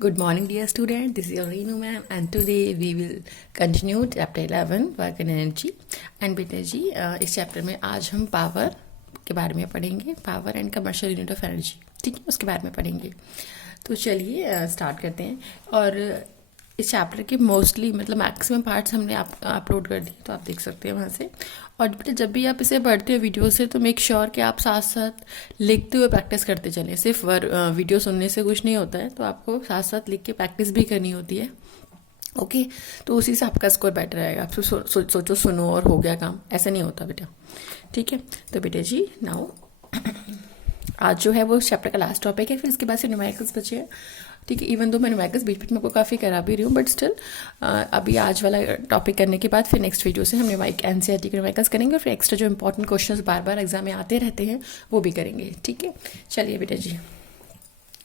Good morning, dear student. This is your Reenu ma'am, and today we will continue chapter 11 work and energy. And बेटा जी इस chapter में आज हम power के बारे में पढ़ेंगे, power and commercial unit of energy, ठीक है, उसके बारे में पढ़ेंगे। तो चलिए स्टार्ट करते हैं। और इस चैप्टर के मोस्टली मतलब मैक्सिमम पार्ट्स हमने अपलोड कर दिए, तो आप देख सकते हैं वहाँ से। और बेटा जब भी आप इसे पढ़ते हो वीडियो से तो मेक श्योर कि आप साथ साथ लिखते हुए प्रैक्टिस करते चलें। सिर्फ वीडियो सुनने से कुछ नहीं होता है, तो आपको साथ साथ लिख के प्रैक्टिस भी करनी होती है। ओके, तो उसी से आपका स्कोर बेटर रहेगा। आप सोचो सुनो और हो गया काम, ऐसा नहीं होता बेटा, ठीक है। तो बेटा जी नाउ आज जो है वो चैप्टर का लास्ट टॉपिक है, फिर इसके बाद से न्यूमेरिकल्स बचे हैं, ठीक है। इवन दो मैं न्यूमेरिकल्स बीच बीच में आपको काफ़ी करा भी रही हूँ, बट स्टिल अभी आज वाला टॉपिक करने के बाद फिर नेक्स्ट वीडियो से हम एनसीईआरटी के न्यूमेरिकल्स करेंगे और फिर एक्स्ट्रा जो इंपॉर्टेंट क्वेश्चंस बार बार एग्जाम में आते रहते हैं वो भी करेंगे, ठीक है। चलिए बेटा जी,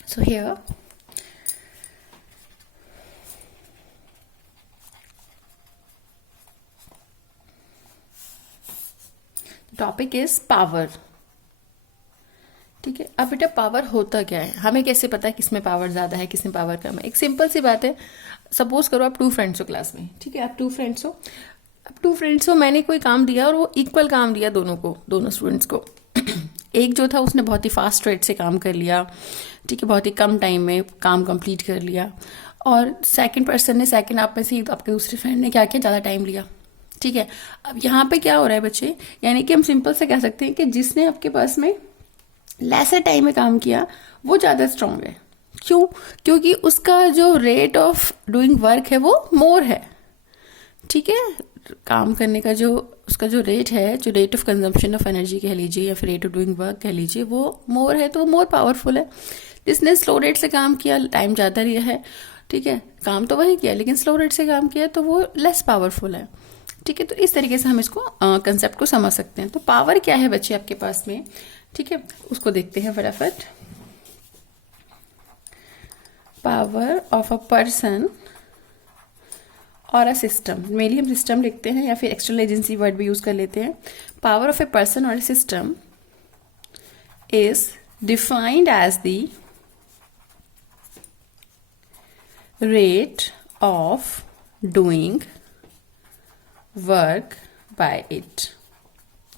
so here topic is power, ठीक है। अब बेटा पावर होता क्या है, हमें कैसे पता है किसमें पावर ज़्यादा है किसमें पावर कम है। एक सिंपल सी बात है, सपोज करो आप 2 फ्रेंड्स हो क्लास में, ठीक है। आप 2 फ्रेंड्स हो, मैंने कोई काम दिया और वो इक्वल काम दिया दोनों स्टूडेंट्स को। एक जो था उसने बहुत ही फास्ट रेट से काम कर लिया, ठीक है, बहुत ही कम टाइम में काम कंप्लीट कर लिया। और सेकंड पर्सन ने, सेकंड आप में से आपके दूसरे फ्रेंड ने क्या किया, ज़्यादा टाइम लिया, ठीक है। अब यहाँ पे क्या हो रहा है बच्चे, यानी कि हम सिंपल से कह सकते हैं कि जिसने आपके पास में लेसर टाइम में काम किया वो ज़्यादा स्ट्रांग है। क्यों? क्योंकि उसका जो रेट ऑफ डूइंग वर्क है वो मोर है, ठीक है। काम करने का जो उसका जो रेट है, जो rate of consumption of energy कह लीजिए या फिर रेट ऑफ डूइंग वर्क कह लीजिए, वो मोर है, तो वो मोर पावरफुल है। जिसने स्लो रेट से काम किया, टाइम ज़्यादा लिया है, ठीक है, काम तो वही किया लेकिन स्लो रेट से काम किया, तो वो लेस पावरफुल है, ठीक है। तो इस तरीके से हम इसको कंसेप्ट को समझ सकते हैं। तो पावर क्या है बच्चे आपके पास में, ठीक है, उसको देखते हैं फटाफट। पावर ऑफ अ पर्सन और अ सिस्टम, मेनली हम सिस्टम लिखते हैं या फिर एक्सटर्नल एजेंसी वर्ड भी यूज कर लेते हैं। पावर ऑफ ए पर्सन और a system is defined as the rate of doing work by it,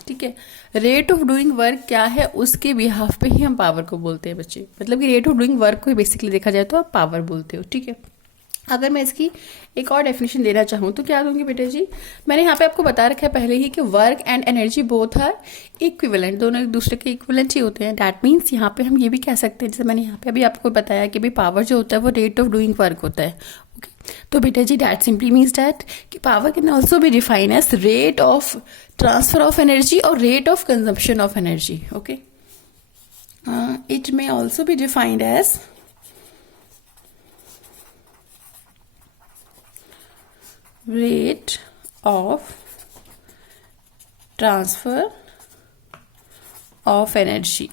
ठीक है। रेट ऑफ डूइंग वर्क क्या है, उसके बिहाफ पे ही हम पावर को बोलते हैं बच्चे। मतलब कि रेट ऑफ डूइंग वर्क को बेसिकली देखा जाए तो आप पावर बोलते हो, ठीक है। अगर मैं इसकी एक और डेफिनेशन देना चाहूँ तो क्या दूंगी बेटा जी, मैंने यहाँ पे आपको बता रखा है पहले ही कि work and energy both are equivalent, दोनों एक दूसरे के इक्विवेलेंट ही होते हैं। दैट मीन्स यहाँ पे हम ये भी कह सकते हैं, जैसे मैंने यहाँ पे अभी आपको बताया कि भाई पावर जो होता है वो रेट ऑफ डूइंग वर्क होता है, ओके। तो बेटा जी दैट सिंपली मीन्स दैट कि power can also be define as rate of transfer of energy और rate of consumption of energy, okay. It may also be defined as rate of transfer of energy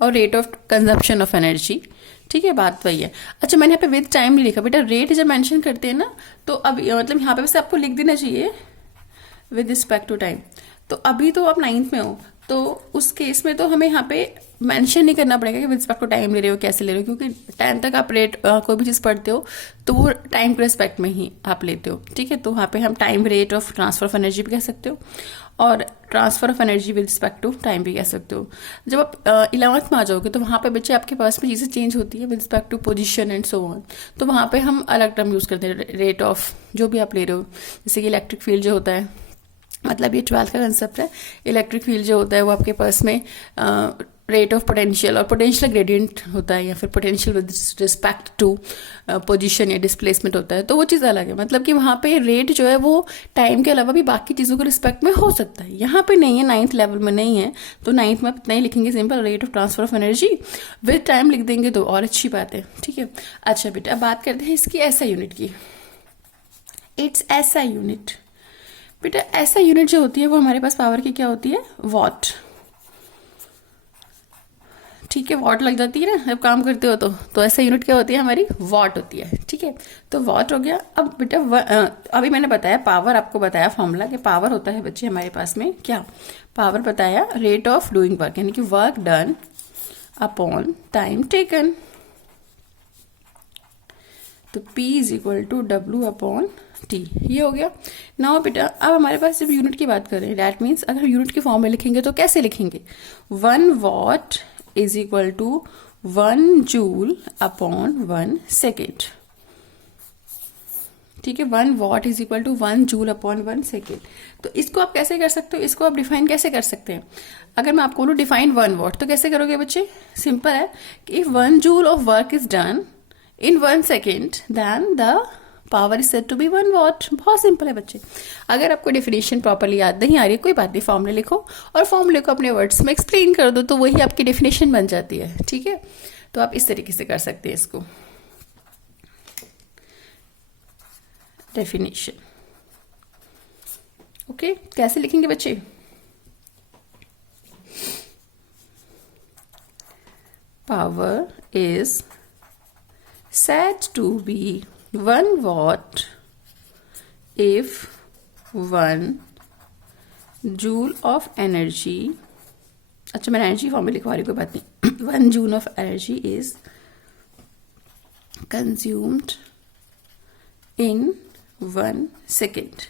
और rate of consumption of energy, ठीक है, बात वही है। अच्छा मैंने यहाँ पे विद टाइम नहीं लिखा बेटा, रेट जब मेंशन करते हैं ना तो अभी मतलब यहाँ पे वैसे आपको लिख देना चाहिए विद रिस्पेक्ट टू टाइम। तो अभी तो आप 9th में हो, तो उस केस में तो हमें यहाँ पे मेंशन नहीं करना पड़ेगा कि विद रिस्पेक्ट टू टाइम ले रहे हो, कैसे ले रहे हो, क्योंकि 10th तक आप रेट कोई भी चीज़ पढ़ते हो तो वो टाइम के रिस्पेक्ट में ही आप लेते हो, ठीक है। तो वहाँ पे हम time rate of transfer of energy भी कह सकते हो और transfer of energy with respect to time भी कह सकते हो। जब आप 11th में आ जाओगे तो वहाँ पे बच्चे आपके पास में चीज़ें चेंज होती है with respect to position and so on, तो वहाँ पे हम अलग टर्म यूज़ करते हैं, रेट ऑफ जो भी आप ले रहे हो। जैसे कि इलेक्ट्रिक फील्ड जो होता है, मतलब ये 12th का कंसेप्ट है, इलेक्ट्रिक फील्ड जो होता है वो आपके पास में रेट ऑफ पोटेंशियल और पोटेंशियल ग्रेडियंट होता है, या फिर potential with respect to position या डिस्प्लेसमेंट होता है, तो वो चीज़ अलग है। मतलब कि वहाँ पे रेट जो है वो टाइम के अलावा भी बाकी चीज़ों के रिस्पेक्ट में हो सकता है, यहाँ पे नहीं है, 9th लेवल में नहीं है। तो 9th में आप इतना ही लिखेंगे simple, rate of transfer of energy with time लिख देंगे तो और अच्छी बात है, ठीक है। अच्छा बेटा अब बात करते हैं इसकी ऐसा यूनिट की। इट्स ऐसा यूनिट, बेटा ऐसा यूनिट जो होती है वो हमारे पास पावर की क्या होती है, वॉट, ठीक है। वॉट लग जाती है ना जब काम करते हो तो ऐसा यूनिट क्या होती है हमारी, वॉट होती है, ठीक है। तो वॉट हो गया। अब बेटा अभी मैंने बताया पावर, आपको बताया फॉर्मूला कि पावर होता है बच्चे हमारे पास में क्या, पावर बताया रेट ऑफ डूइंग वर्क, यानी कि work done upon time taken, तो P is equal to W upon T, ये हो गया। नाउ बेटा अब हमारे पास जब यूनिट की बात करें, दैट मीन्स अगर यूनिट के फॉर्म में लिखेंगे तो कैसे लिखेंगे, 1 watt is equal to 1 joule upon 1 second. ठीक है, 1 watt is equal to 1 joule upon 1 second. तो इसको आप कैसे कर सकते हो, इसको आप डिफाइन कैसे कर सकते हैं। अगर मैं आपको बोलूँ डिफाइन 1 वॉट तो कैसे करोगे बच्चे, सिंपल है कि if 1 joule of work is done in 1 second then the power is said to be 1 watt. बहुत सिंपल है बच्चे। अगर आपको डेफिनेशन प्रॉपरली याद नहीं आ रही, कोई बात नहीं, फॉर्मूले लिखो और फॉर्मूले को अपने वर्ड्स में एक्सप्लेन कर दो तो वही आपकी डेफिनेशन बन जाती है। ठीक है, तो आप इस तरीके से कर सकते हैं इसको, डेफिनेशन। ओके, कैसे लिखेंगे बच्चे, power is said to be 1 watt if 1 joule of energy, अच्छा मैं एनर्जी फॉर्म में लिखवा रही हूँ, कोई बात नहीं, 1 joule of energy is consumed in 1 second।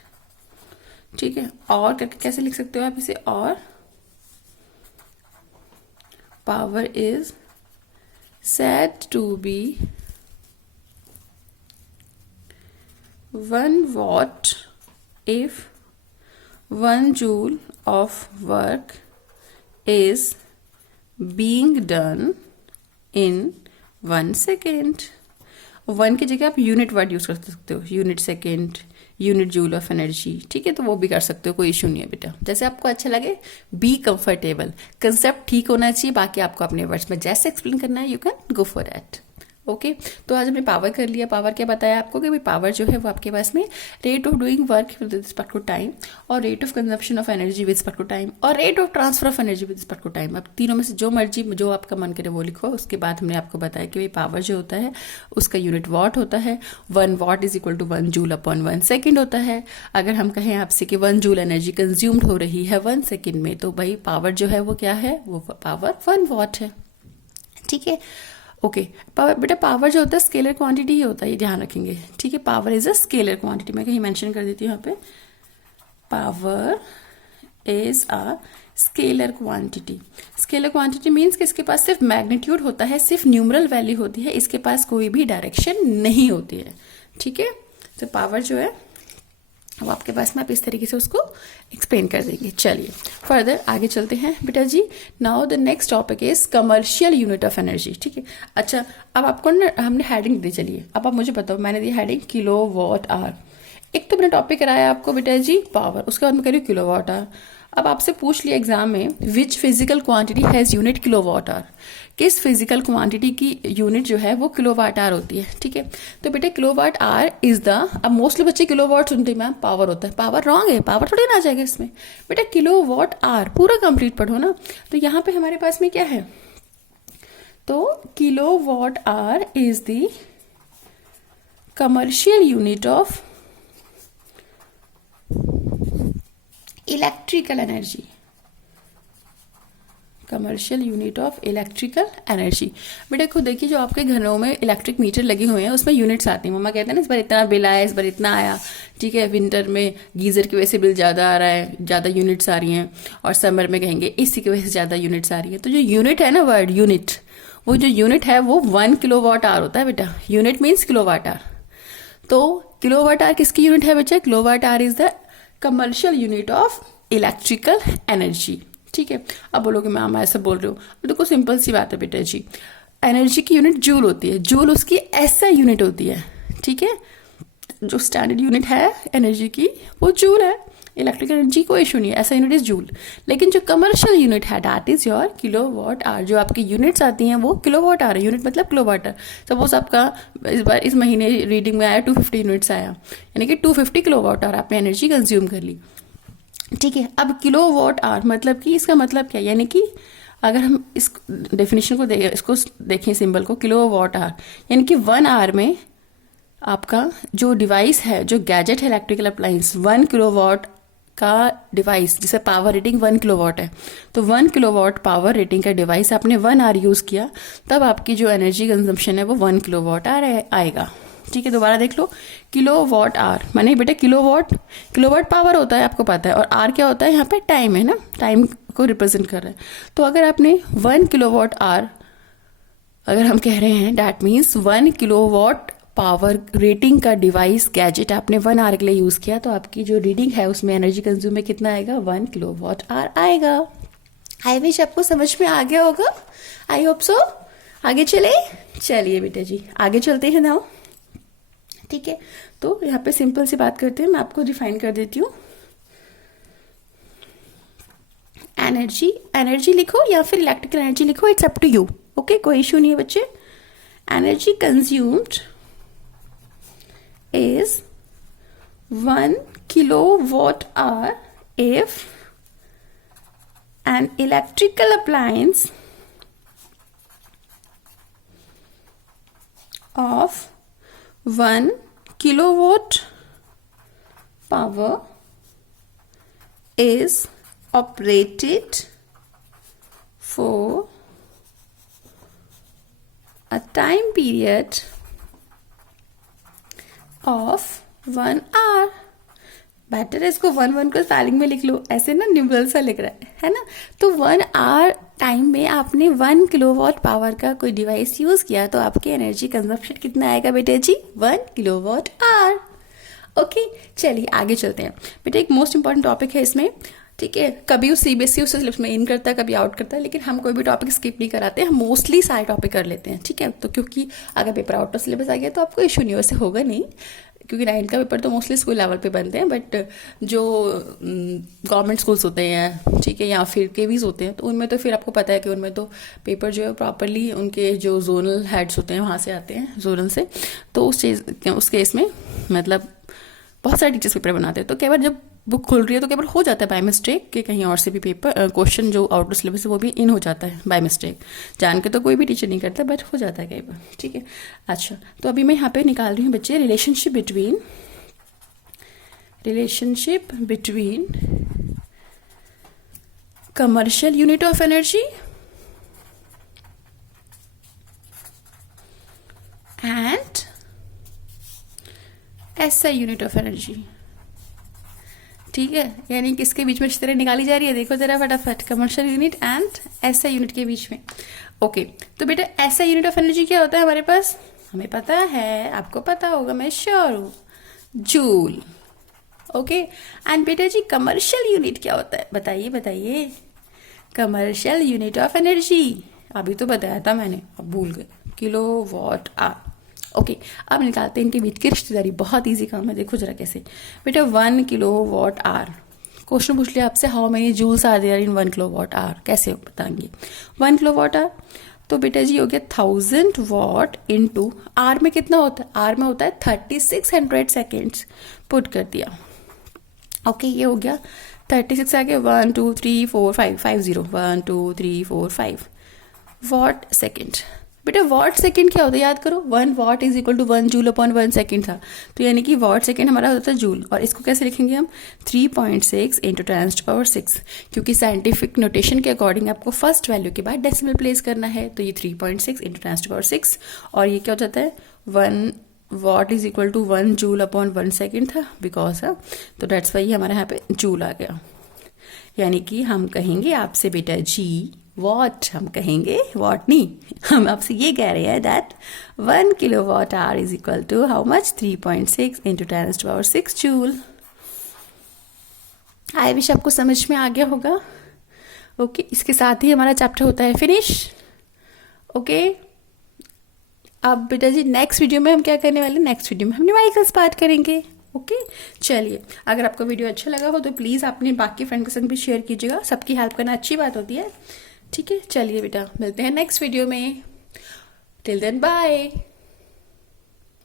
ठीक है, और करके कैसे लिख सकते हो आप इसे, और power is said to be 1 watt if 1 joule of work is being done in 1 second। 1 की जगह आप यूनिट वर्ड यूज कर सकते हो, unit second, unit joule of energy. ठीक है, तो वो भी कर सकते हो, कोई इशू नहीं है बेटा, जैसे आपको अच्छा लगे। बी कंफर्टेबल, कंसेप्ट ठीक होना चाहिए, बाकी आपको अपने वर्ड्स में जैसे एक्सप्लेन करना है you can go for that. Okay, तो आज हमने पावर कर लिया। पावर क्या बताया आपको कि भाई पावर जो है वो आपके पास में rate of doing work with respect to time, और rate of consumption of energy with respect to time, और rate of transfer of energy with respect to time. अब तीनों में से जो मर्जी, जो आपका मन करे वो लिखो। उसके बाद हमने आपको बताया कि भाई पावर जो होता है उसका यूनिट वॉट होता है, 1 watt is equal to 1 joule upon 1 second होता है। अगर हम कहें आपसे कि 1 जूल एनर्जी कंज्यूम्ड हो रही है 1 सेकेंड में, तो भाई पावर जो है वो क्या है, वो पावर 1 वॉट है। ठीक है, ओके, पावर बेटा, पावर जो होता है स्केलर क्वांटिटी ही होता है, ये ध्यान रखेंगे। ठीक है, power is a scalar quantity, मैं कहीं मेंशन कर देती हूँ यहाँ पे, power is a scalar quantity. Scalar quantity means कि इसके पास सिर्फ मैग्नीट्यूड होता है, सिर्फ न्यूमरल वैल्यू होती है, इसके पास कोई भी डायरेक्शन नहीं होती है। ठीक है, तो पावर जो है वो आपके पास में आप इस तरीके से उसको एक्सप्लेन कर देंगे। चलिए फर्दर आगे चलते हैं बेटा जी। Now the next topic is commercial unit of energy. ठीक है, अच्छा अब आपको ना हमने हेडिंग दी, चलिए अब आप मुझे बताओ, मैंने दी हेडिंग किलो वॉट आवर। एक तो मैंने टॉपिक कराया आपको बेटा जी पावर, उसके बाद मैं कह रही हूँ किलो वॉट आवर। अब आपसे पूछ लिया एग्जाम में which physical quantity has unit kilowatt hour, किस फिजिकल क्वांटिटी की यूनिट जो है वो किलोवाट आवर होती है। ठीक है, तो बेटे किलोवाट आवर इज द, अब मोस्टली बच्चे किलोवाट सुनते हैं मैम पावर होता है, पावर रॉन्ग है, पावर थोड़ी ना आ जाएगा इसमें। बेटा किलोवाट आवर पूरा कंप्लीट पढ़ो ना, तो यहाँ पे हमारे पास में क्या है, तो kilowatt hour is the commercial unit of electrical energy, commercial unit of electrical energy. बेटा खुद देखिए जो आपके घरों में इलेक्ट्रिक मीटर लगे हुए हैं उसमें यूनिट्स आती हैं। मम्मा कहते हैं ना इस बार इतना बिल आया, इस बार इतना आया। ठीक है, विंटर में गीजर की वजह से बिल ज़्यादा आ रहा है, ज़्यादा यूनिट्स आ रही हैं, और समर में कहेंगे एसी की वजह से ज़्यादा यूनिट्स आ रही हैं। तो जो यूनिट है ना, वर्ड यूनिट, वो जो यूनिट है वो 1 किलोवाट आवर होता है बेटा। Unit means kilowatt hour. तो किलोवाट आवर किसकी यूनिट है बच्चे, kilowatt hour is the commercial unit of electrical energy. ठीक है, अब बोलोगे मैम ऐसे बोल रहे हो, देखो सिंपल सी बात है बेटा जी, एनर्जी की यूनिट जूल होती है, जूल उसकी ऐसा यूनिट होती है। ठीक है, जो स्टैंडर्ड यूनिट है एनर्जी की वो जूल है, इलेक्ट्रिकल एनर्जी कोई इशू नहीं है, ऐसा यूनिट इज जूल। लेकिन जो कमर्शियल यूनिट है that is your kilowatt hour. जो आपकी यूनिट्स आती हैं वो किलोवाट आवर है, यूनिट मतलब किलोवाट आवर। सपोज आपका इस बार इस महीने रीडिंग में आया 250 यूनिट्स आया, यानी कि 250 किलोवाट आवर आपने एनर्जी कंज्यूम कर ली। ठीक है, अब किलोवाट आवर मतलब कि इसका मतलब क्या, यानी कि अगर हम इस डेफिनेशन को इसको देखें सिंबल को, किलोवाट आवर यानी कि 1 आवर में आपका जो डिवाइस है, जो गैजेट है इलेक्ट्रिकल अप्लायंस, 1 किलोवाट का डिवाइस जिसे पावर रेटिंग 1 किलोवाट है, तो 1 किलोवाट पावर रेटिंग का डिवाइस आपने 1 आवर यूज़ किया, तब आपकी जो एनर्जी कंजम्पशन है वो 1 किलोवाट आवर आएगा। ठीक है, दोबारा देख लो, किलो वॉट आर, माने बेटा किलोवाट पावर होता है, आपको पता है, और आर क्या होता है यहाँ पे, टाइम है ना, टाइम को रिप्रेजेंट कर रहा है। तो अगर आपने 1 किलोवाट आर अगर हम कह रहे हैं, that means 1 kilowatt power rating का डिवाइस गैजेट आपने 1 आवर के लिए यूज किया, तो आपकी जो रीडिंग है उसमें एनर्जी कंज्यूम में कितना आएगा, 1 किलोवाट आवर आएगा। आई विश आपको समझ में आ गया होगा, आई होप सो। आगे चलिए बेटा जी, आगे चलते हैं ना, ठीक है। तो यहाँ पे सिंपल सी बात करते हैं, मैं आपको डिफाइन कर देती हूँ। एनर्जी लिखो या फिर इलेक्ट्रिकल एनर्जी लिखो, it's up to you, okay, कोई इशू नहीं है बच्चे। Energy consumed is 1 kilowatt hour if an electrical appliance of 1 kilowatt power is operated for a time period of 1 आवर। बेटर है इसको 1 को स्पेलिंग में लिख लो, ऐसे ना न्यूमरल सा लिख रहा है ना। तो 1 आवर टाइम में आपने 1 किलोवाट पावर का कोई डिवाइस यूज किया, तो आपकी एनर्जी कंजप्शन कितना आएगा बेटे जी, 1 किलोवाट आवर। ओके, चलिए आगे चलते हैं बेटा। एक मोस्ट इंपॉर्टेंट टॉपिक है इसमें, ठीक है। कभी वो सीबीएसई उस सिलेबस में इन करता है, कभी आउट करता है, लेकिन हम कोई भी टॉपिक स्किप नहीं कराते, हम मोस्टली सारे टॉपिक कर लेते हैं, ठीक है। तो क्योंकि अगर पेपर आउट ऑफ सिलेबस आ गया तो आपको इशू नहीं, वैसे होगा नहीं, क्योंकि 9 का पेपर तो मोस्टली स्कूल लेवल पे बनते हैं, बट जो गवर्नमेंट स्कूल्स होते हैं, ठीक है, या फिर केवीज होते हैं, तो उनमें तो फिर आपको पता है कि उनमें तो पेपर जो है प्रॉपरली उनके जो जोनल हेड्स होते हैं वहाँ से आते हैं, जोनल से। तो उस केस में मतलब बहुत सारे टीचर्स पेपर बनाते हैं, तो कई बार जब बुक खुल रही है तो कई बार हो जाता है बाय मिस्टेक कि कहीं और से भी पेपर क्वेश्चन जो आउट ऑफ सिलेबस है वो भी इन हो जाता है बाय मिस्टेक। जान के तो कोई भी टीचर नहीं करता, बट हो जाता है कई बार, ठीक है। अच्छा, तो अभी मैं यहाँ पे निकाल रही हूँ बच्चे relationship between commercial unit of energy and SI unit of energy, ठीक है। यानी किसके बीच में इस तरह निकाली जा रही है, देखो जरा फटाफट, commercial unit and SI unit के बीच में। ओके, तो बेटा SI यूनिट ऑफ एनर्जी क्या होता है हमारे पास, हमें पता है, आपको पता होगा, मैं श्योर हूँ, जूल। ओके, एंड बेटा जी कमर्शियल यूनिट क्या होता है, बताइए। कमर्शियल यूनिट ऑफ एनर्जी अभी तो बताया था मैंने, अब भूल गए, किलोवाट आवर। ओके, अब निकालते हैं इनके बीच की रिश्तेदारी, बहुत इजी काम है, देखो जरा कैसे। बेटा 1 किलोवाट आवर, क्वेश्चन पूछ लिया आपसे, how many joules are there in 1 kilowatt hour, कैसे बताएंगे 1 किलोवाट आवर। तो बेटा जी हो गया 1000 वॉट इंटू आर में कितना होता है, आर में होता है 3600 सेकेंड्स, पुट कर दिया। ओके, ये हो गया 36 आ गया, 1 2 3 4 5 50 1 2 3 4 5 वॉट सेकेंड। बेटा वॉट सेकेंड क्या होता है, याद करो, 1 watt is equal to 1 joule upon 1 second था, तो यानी कि वॉट सेकेंड हमारा होता है जूल। और इसको कैसे लिखेंगे हम, 3.6 इंटू 10⁻⁶, क्योंकि साइंटिफिक नोटेशन के अकॉर्डिंग आपको फर्स्ट वैल्यू के बाद डेसिमल प्लेस करना है, तो ये 3.6 इंटू 10⁻⁶, और ये क्या हो जाता है 1 watt is equal to 1 joule upon 1 second था, बिकॉज तो डेट्स वाई हमारे यहाँ पे जूल आ गया। यानी कि हम कहेंगे आपसे बेटा जी वॉट, हम कहेंगे वॉट नहीं, हम आपसे ये कह रहे हैं that 1 kilowatt hour is equal to how much, 3.6 into 10⁻⁶ जूल। आई विश आपको समझ में आ गया होगा। ओके, इसके साथ ही हमारा चैप्टर होता है फिनिश। ओके, अब बेटा जी नेक्स्ट वीडियो में हम क्या करने वाले, नेक्स्ट वीडियो में हम न्यूमेरिकल्स पार्ट करेंगे। ओके, चलिए, अगर आपको वीडियो अच्छा लगा हो तो प्लीज़ अपने बाकी फ्रेंड के संग भी शेयर कीजिएगा, सबकी हेल्प करना अच्छी बात होती है, ठीक है। चलिए बेटा, मिलते हैं नेक्स्ट वीडियो में, टिल देन बाय।